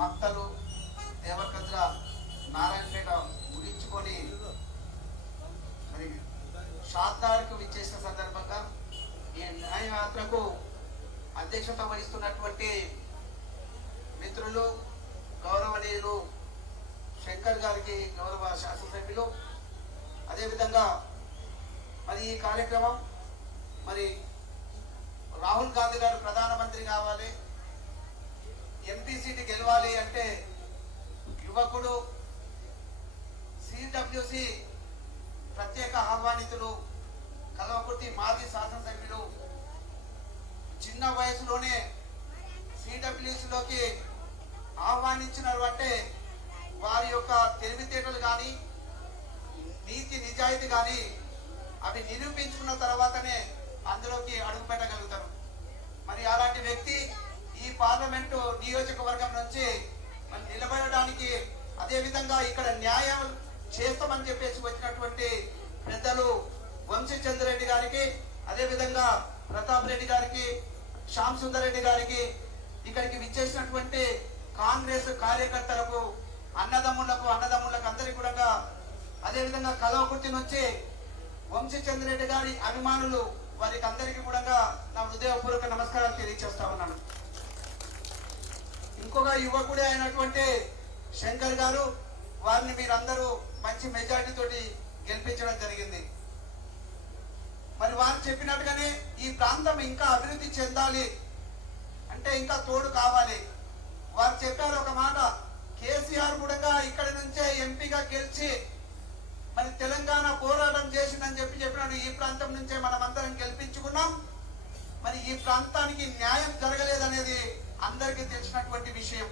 మక్తలు దేవరకద్ర నారాయణపేట ముగించుకొని మరి షాద్దార్కు విచ్చేసిన సందర్భంగా ఈ న్యాయయాత్రకు అధ్యక్షత వహిస్తున్నటువంటి మిత్రులు గౌరవనీయులు శంకర్ గారికి, గౌరవ శాసనసభ్యులు, అదేవిధంగా మరి ఈ కార్యక్రమం మరి రాహుల్ గాంధీ గారు ప్రధానమంత్రి కావాలి, ఎంపీ సీటు గెలవాలి అంటే యువకుడు, సిడబ్ల్యూసి ప్రత్యేక ఆహ్వానితులు, కల్వకుర్తి మాజీ శాసనసభ్యులు చిన్న వయసులోనే సిడబ్ల్యూసిలోకి ఆహ్వానించినారు అంటే వారి యొక్క తెలివితేటలు కానీ నీతి నిజాయితీ కానీ అవి నిరూపించుకున్న తర్వాతనే అందులోకి అడుగు పెట్టగలుగుతారు. మరి అలాంటి వ్యక్తి ఈ పార్లమెంటు నియోజకవర్గం నుంచి మరి నిలబడడానికి, అదేవిధంగా ఇక్కడ న్యాయం చేస్తామని చెప్పేసి వచ్చినటువంటి పెద్దలు వంశీచంద్ర రెడ్డి గారికి, అదేవిధంగా ప్రతాప్ రెడ్డి గారికి, శ్యామ్ సుందర్ రెడ్డి గారికి, ఇక్కడికి విచ్చేసినటువంటి కాంగ్రెస్ కార్యకర్తలకు, అన్నదమ్ములకు అందరికీ కూడా, అదేవిధంగా కల్వకుర్తి నుంచి వంశీచంద్ర రెడ్డి గారి అభిమానులు వారికి అందరికీ కూడా నా హృదయపూర్వక నమస్కారాలు తెలియజేస్తా ఉన్నాను. ఇంకొక యువకుడే అయినటువంటి శంకర్ గారు, వారిని మీరందరూ మంచి మెజారిటీ తోటి గెలిపించడం జరిగింది. మరి వారు చెప్పినట్టుగానే ఈ ప్రాంతం ఇంకా అభివృద్ధి చెందాలి అంటే ఇంకా తోడు కావాలి. వారు చెప్పారు ఒక మాట, కేసీఆర్ కూడా ఇక్కడి నుంచే ఎంపీగా గెలిచి మరి తెలంగాణ పోరాటం చేసిందని చెప్పినాడు. ఈ ప్రాంతం నుంచే మనం అందరం గెలిపించుకున్నాం. మరి ఈ ప్రాంతానికి న్యాయం జరగలేదనేది అందరికీ తెలిసినటువంటి విషయం.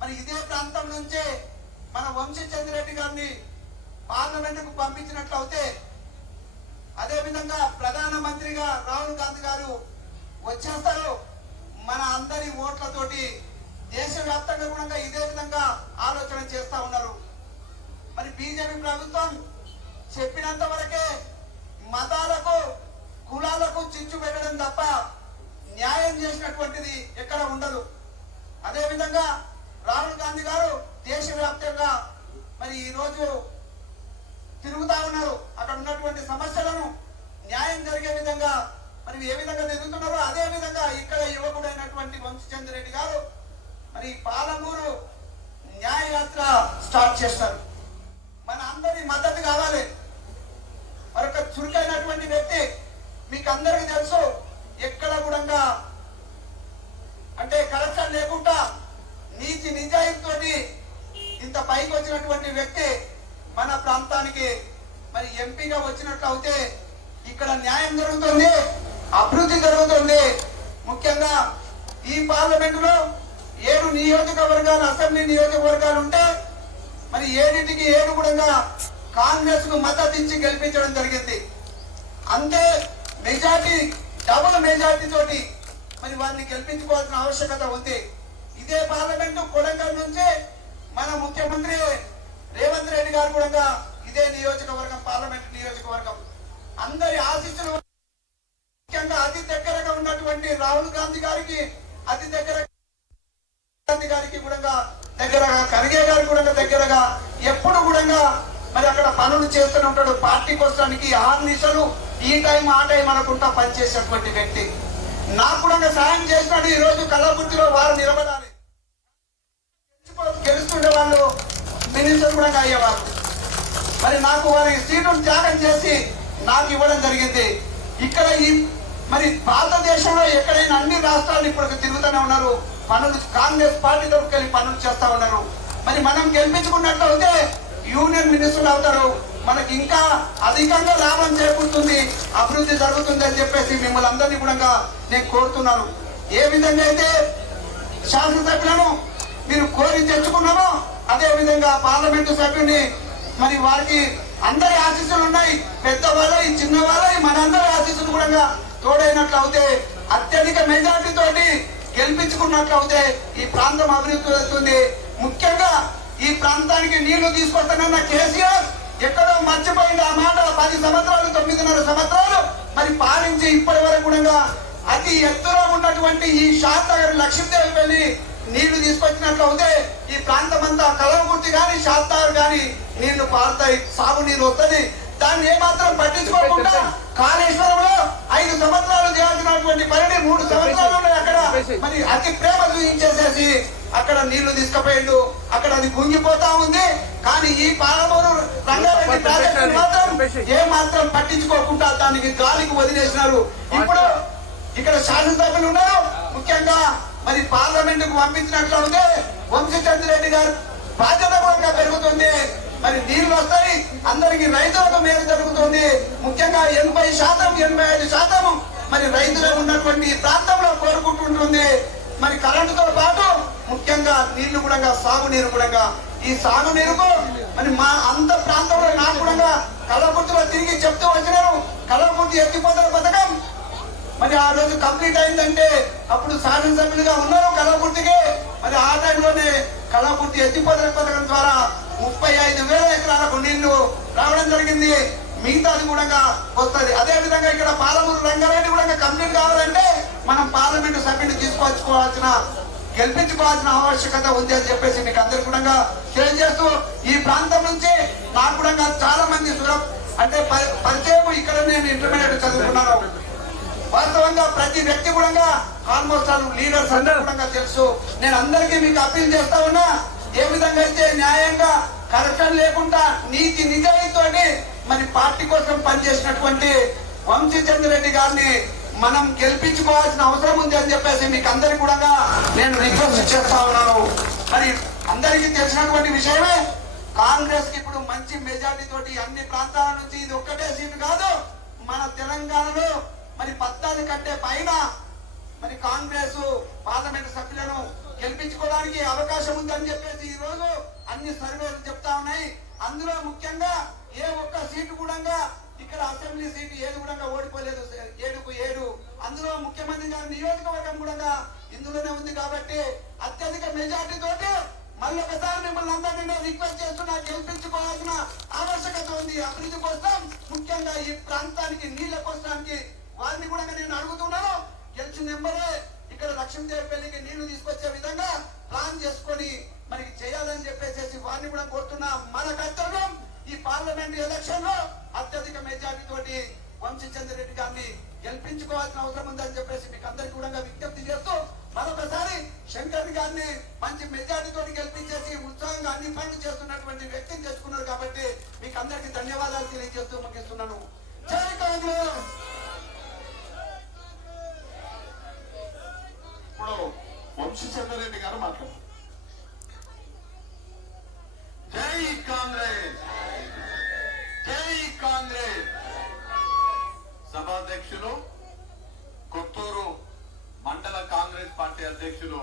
మరి ఇదే ప్రాంతం నుంచే మన వంశీచంద్ర రెడ్డి గారిని పార్లమెంటుకు పంపించినట్లయితే, అదేవిధంగా ప్రధానమంత్రిగా రాహుల్ గాంధీ గారు వచ్చేస్తారు. మన అందరి ఓట్లతోటి దేశవ్యాప్తంగా కూడా ఇదే విధంగా ఆలోచన చేస్తా ఉన్నారు. మరి బీజేపీ ప్రభుత్వం చెప్పినంత వరకే మతాలకు, కులాలకు చిచ్చు పెట్టడం తప్ప న్యాయం చేసినటువంటిది ఎక్కడ ఉండదు. అదేవిధంగా రాహుల్ గాంధీ గారు దేశవ్యాప్తంగా మరి ఈరోజు తిరుగుతా ఉన్నారు. అక్కడ ఉన్నటువంటి సమస్యలను న్యాయం జరిగే విధంగా మరి ఏ విధంగా తిరుగుతున్నారో అదే విధంగా ఇక్కడ యువకుడైనటువంటి వంశీచంద్ర రెడ్డి గారు మరి పాలమూరు న్యాయయాత్ర స్టార్ట్ చేస్తారు. మన అందరి మద్దతు కావాలి. మరొక చురుకైనటువంటి వ్యక్తి, మీకు అందరికీ తెలుసు, ఎక్కడ కూడా అంటే కరప్షన్ లేకుండా నీతి నిజాయితీతోటి ఇంత పైకి వచ్చినటువంటి వ్యక్తి మన ప్రాంతానికి మరి ఎంపీగా వచ్చినట్లయితే ఇక్కడ న్యాయం జరుగుతుంది, అభివృద్ధి జరుగుతుంది. ముఖ్యంగా ఈ పార్లమెంటులో 7 నియోజకవర్గాలు, అసెంబ్లీ నియోజకవర్గాలు ఉంటే మరి 7టికి 7 కూడా కాంగ్రెస్ కు మద్దతు ఇచ్చి గెలిపించడం జరిగింది. అంతే మెజార్టీ, డబుల్ మెజార్టీ తోటి మరి వారిని గెలిపించుకోవాల్సిన ఆవశ్యకత ఉంది. ఇదే పార్లమెంటు కొడంగల్ నుంచి మన ముఖ్యమంత్రి రేవంత్ రెడ్డి గారు కూడా ఇదే నియోజకవర్గం, పార్లమెంట్ నియోజకవర్గం. అందరి ఆశీస్సులు, ముఖ్యంగా అతి దగ్గరగా ఉన్నటువంటి రాహుల్ గాంధీ గారికి, అతి దగ్గర గాంధీ గారికి కూడా దగ్గరగా, ఖర్గే గారికి కూడా దగ్గరగా, ఎప్పుడు కూడా మరి అక్కడ పనులు చేస్తూనే ఉంటాడు. పార్టీ కోసానికి 6 నిమిషాలు ఈ టైం ఆ టైం అనుకుంటా పనిచేసేటువంటి వ్యక్తి. నాకు కూడా సాయం చేసినాడు. ఈ రోజు కల్వకుర్తిలో వారు నిలబడాలి, గెలుస్తుండే వాళ్ళు మినిస్టర్ కూడా అయ్యేవారు. మరి నాకు వారి సీటును త్యాగం చేసి నాకు ఇవ్వడం జరిగింది. ఇక్కడ ఈ మరి భారతదేశంలో ఎక్కడైనా అన్ని రాష్ట్రాలు ఇప్పుడు తిరుగుతూనే ఉన్నారు, పనులు కాంగ్రెస్ పార్టీ తరఫుకెళ్ళి పనులు చేస్తా ఉన్నారు. మరి మనం గెలిపించుకున్నట్లయితే యూనియన్ మినిస్టర్లు అవుతారు, మనకి ఇంకా అధికంగా లాభం చేకూరుతుంది, అభివృద్ధి జరుగుతుంది అని చెప్పేసి మిమ్మల్ని అందరినీ కూడా నేను కోరుతున్నాను. ఏ విధంగా అయితే శాసనసభ్యులను మీరు కోరి తెచ్చుకున్నారో అదే విధంగా పార్లమెంటు సభ్యుని మరి వారికి అందరి ఆశీస్సులు ఉన్నాయి. పెద్దవాళ్ళై, చిన్నవాళ్ళై మనందరి ఆశీస్సులు కూడా తోడైనట్లయితే, అత్యధిక మెజార్టీ తోటి గెలిపించుకున్నట్లయితే ఈ ప్రాంతం అభివృద్ధి అవుతుంది. ముఖ్యంగా ఈ ప్రాంతానికి నీళ్లు తీసుకొస్తానన్న కేసీఆర్ ఎక్కడో మర్చిపోయింది ఆ మాట. 10 సంవత్సరాలు, 9.5 సంవత్సరాలు మరి పాలించి ఇప్పటి వరకు కూడా అతి ఎత్తులో ఉన్నటువంటి ఈ శాంతగారి లక్ష్మీదేవిపల్లి నీళ్లు తీసుకొచ్చినట్లు అవుతే ఈ ప్రాంతం అంతా కలవకుర్తి గాని శాంతగారు గాని నీళ్లు పారుతాయి, సాగునీరు వస్తుంది. దాన్ని ఏమాత్రం పట్టించుకోకుండా కాళేశ్వరంలో 5 సంవత్సరాలు చేయాల్సినటువంటి పనిని 3 సంవత్సరాలు అక్కడ మరి అతి ప్రేమ చూపించేసేసి అక్కడ నీళ్లు తీసుకుపోయిండు. అక్కడ అది కుంగిపోతా ఉంది. కానీ ఈ పాలమూరు రంగారెడ్డి ప్రాజెక్టు మాత్రం ఏమాత్రం పట్టించుకోకుండా దానికి గాలికి వదిలేసినారు. ఇప్పుడు ఇక్కడ శాసనసభ్యులు ఉన్నారు. ముఖ్యంగా మరి పార్లమెంట్ కు పంపించినట్లు ఉంటే వంశీచంద్రెడ్డి గారు బాధ్యత కూడా పెరుగుతుంది. మరి నీళ్లు వస్తాయి, అందరికి రైతులకు మేలు జరుగుతుంది. ముఖ్యంగా 80%, 85% మరి రైతులకు ఉన్నటువంటి ప్రాంతంలో కోరుకుంటుంటుంది. మరి కరెంటుతో పాటు ముఖ్యంగా నీళ్లు కూడా సాగునీరు కూడా ఈ సాగునీరుకు మరి మా అంత ప్రాంతంలో నాకు కూడా కల్వకుర్తిలో తిరిగి చెప్తూ వచ్చినారు. కల్వకుర్తి ఎత్తిపోతల పథకం మరి ఆ రోజు కంప్లీట్ అయిందంటే అప్పుడు శాసనసభ్యులుగా ఉన్నారు కల్వకుర్తికి. మరి ఆ టైంలోనే కల్వకుర్తి ఎత్తిపోతల పథకం ద్వారా 35,000 ఎకరాలకు నీళ్లు రావడం జరిగింది. మిగతాది కూడా వస్తుంది. అదే విధంగా ఇక్కడ పాలమూరు రంగారెడ్డి కూడా కంప్లీట్ కావాలంటే మనం పార్లమెంటు సభ్యుని గెలిపించుకోవాల్సిన ఆవశ్యకత ఉంది అని చెప్పేసి మీకు అందరికి కూడా తెలియజేస్తూ, ఈ ప్రాంతం నుంచి నాకు కూడా చాలా మంది అంటే పరిచయం ఇక్కడ నేను ఇంటర్మీడియట్ చదువుకున్నాను. వాస్తవంగా ప్రతి వ్యక్తి కూడా ఆల్మోస్ట్ లీడర్స్ అందరూ కూడా తెలుసు. నేను అందరికీ మీకు అప్పీల్ చేస్తా ఉన్నా, ఏ విధంగా అయితే న్యాయంగా కరప్షన్ లేకుండా నీతి నిజాయితీతోటి మరి పార్టీ కోసం పనిచేసినటువంటి వంశీచంద్రెడ్డి గారిని మనం గెలిపించుకోవాల్సిన అవసరం ఉంది అని చెప్పేసి మీకు అందరికి కూడా నేను రిక్వెస్ట్ చేస్తా ఉన్నాను. మరి అందరికీ తెలిసినటువంటి విషయమే, కాంగ్రెస్ కి ఇప్పుడు మంచి మెజార్టీ తోటి అన్ని ప్రాంతాల నుంచి ఇది ఒక్కటే సీటు కాదు, మన తెలంగాణలో మరి 14 కంటే పైన మరి కాంగ్రెస్ పార్లమెంట్ సభ్యులను గెలిపించుకోవడానికి అవకాశం ఉందని చెప్పేసి ఈ రోజు అన్ని సర్వేలు చెప్తా ఉన్నాయి. అందులో ముఖ్యంగా ఏ ఒక్క సీటు కూడా ఇక్కడ అసెంబ్లీ సీటు ఏది కూడా ఓడిపోలేదు, 7కు 7. అందులో ముఖ్యమంత్రి గారి నియోజకవర్గం కూడా ఇందులోనే ఉంది. కాబట్టి అత్యధిక మెజార్టీ తోటి మళ్ళీ ఒకసారి మిమ్మల్ని అందరినీ నేను రిక్వెస్ట్ చేస్తున్నా, గెలిపించుకోవాల్సిన ఆవశ్యకత ఉంది. అభివృద్ధి కోసం ముఖ్యంగా ఈ ప్రాంతానికి నీళ్ల కోసానికి వారిని కూడా నేను అడుగుతున్నాను. గెలిచిన నెంబరే ఇక్కడ లక్ష్మీదేవిపల్లికి నీళ్లు తీసుకొచ్చే విధంగా ప్లాన్ చేసుకొని మరి చేయాలని చెప్పేసి వారిని కూడా కోరుతున్నా. మన కర్తవ్యం ఈ పార్లమెంట్ ఎలక్షన్ లో అత్యధిక మెజార్టీ తోటి వంశీచంద్రెడ్డి గారిని గెలిపించుకోవాల్సిన అవసరం ఉందని చెప్పేసి మీకు అందరికీ కూడా విజ్ఞప్తి చేస్తూ, మరొకసారి శంకర్ గారిని మంచి మెజార్టీ తోటి గెలిపించేసి ఉత్సాహంగా అన్ని పనులు చేస్తున్నటువంటి వ్యక్తిని తెచ్చుకున్నారు. కాబట్టి మీకు అందరికీ ధన్యవాదాలు తెలియజేస్తూ ముగిస్తున్నాను. జై కాంగ్రెస్. ఇప్పుడు వంశీచంద్రెడ్డి గారు మాట్లాడారు. జై కాంగ్రెస్, జై కాంగ్రెస్. సభాధ్యక్షులు, కొత్తూరు మండల కాంగ్రెస్ పార్టీ అధ్యక్షులు